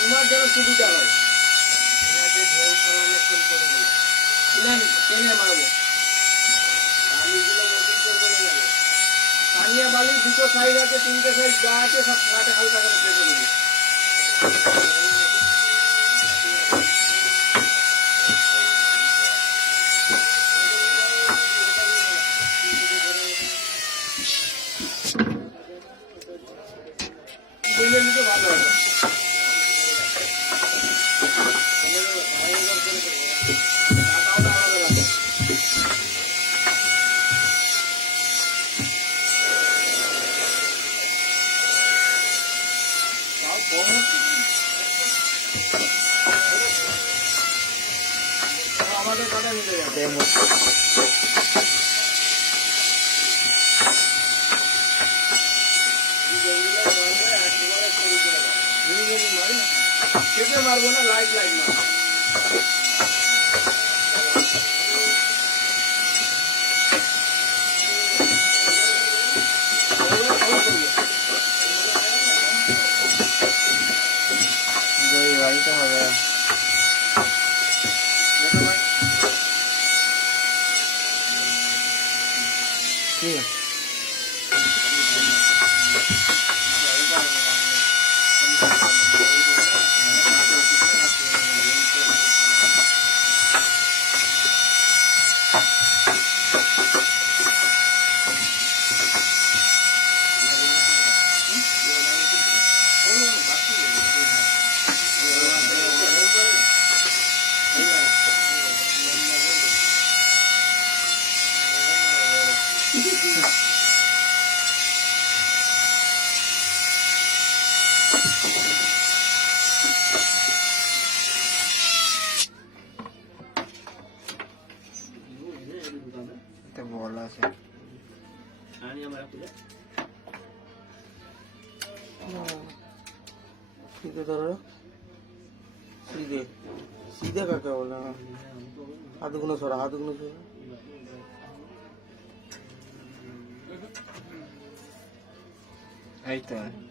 তোমার যেন সুবিধা হয় টেনে মারবো পানিয়া বালি দুটো সাইজ আছে তিনটে সাইজ যা আছে সব ফ্ল্যাটে হালকা করে কেটে দেবো বুঝলে নিতে ভালো হবে আমাদের কাটা নিতে যাবে কেটে মারবো না লাইট লাইট না বাড়িতে হবে ঠিক আছে বল আছে सीधे धरो सीधे सीधे का क्या बोला हाथ गुना छोड़ा ऐसा है